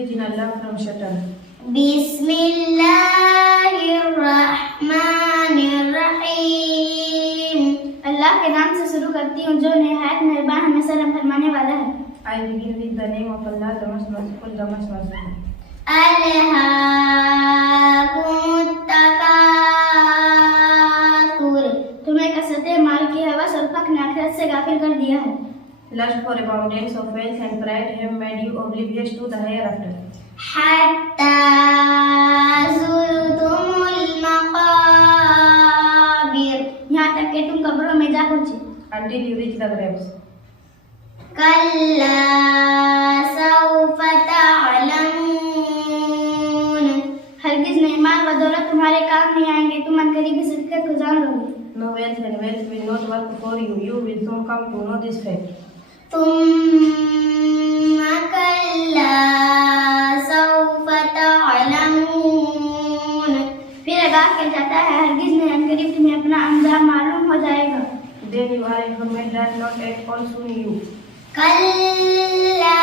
refuge in Allah from Shaitan. बिस्मिल्लाहिर्रहमानिर्रहीम। अल्लाह के नाम से शुरू करती हूँ जो निहायत मेहरबान हमेशा रहम फरमाने वाला है। I begin with the name of Allah, the most merciful, the most merciful. अल्हाकुमुत्तकासुर। तुम्हें कसरते माल की हवस और फख्र ने आखिरत से गाफिल कर दिया है। Lust for abundance of wealth and pride have made you oblivious to the hereafter. हत्ता ज़ुरतुमुल मक़ाबिर। यहाँ तक कि तुम कब्रों में जा पहुँचे। Until you reach the graves. कल्ला सौफ तअलमून। हरगिज़ नहीं, माल व दौलत तुम्हारे काम नहीं आएंगे, तुम अनकरीब इस हकीकत को जान लोगे। No wealth and wealth will not work for you. You will soon come to know this fact. तुम्म कल्ला सौफ तअलमून। फिर आगाह किया जाता है, हरगिज़ नहीं, अनकरीब तुम्हें अपना अंजाम मालूम हो जाएगा। Then you are informed that not at all soon you. कल्ला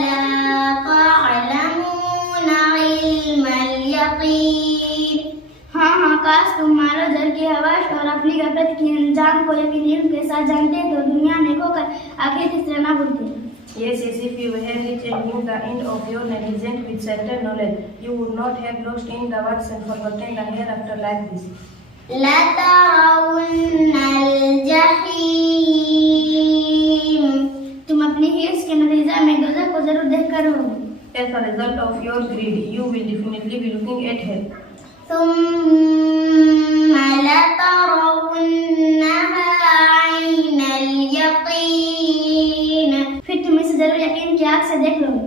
ला तअलमून इल्मल यकीन। हाँ, काश तुम मारो जर की हवस और अपनी गफलत की अंजाम को यकीनी इल्म के साथ जानते तो दुनिया में होकर आखिर किस तरह ना भूलते। Yes, as if you had reached and knew the end of your negligence with certain knowledge, you would not have lost in the works and forgotten the hereafter like this. लतरवुन्नल Zaheem. तुम अपनी हिर्स के नतीजा में दोज़ख को जरूर देखकर रहोगे। As a result of your greed, you will definitely be looking at hell. ثم لترونها عين اليقين। फिर तुम इसे जरूर यकीन की आँख से देख लोगे।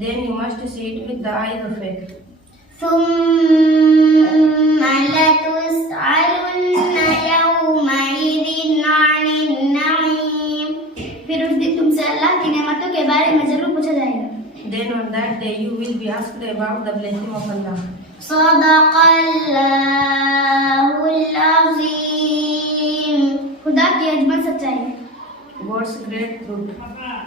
Then you must see it with the eyes of faith. ثم لتسألن يومئذ عن النعيم। फिर उस दिन तुमसे अल्लाह की नेमतों के बारे में जरूर पूछा जाएगा। Then on that day you will be asked about the blessing of Allah. सदक़ल्लाहुल अज़ीम। खुदा की अजमत सच्चाई। God's great truth.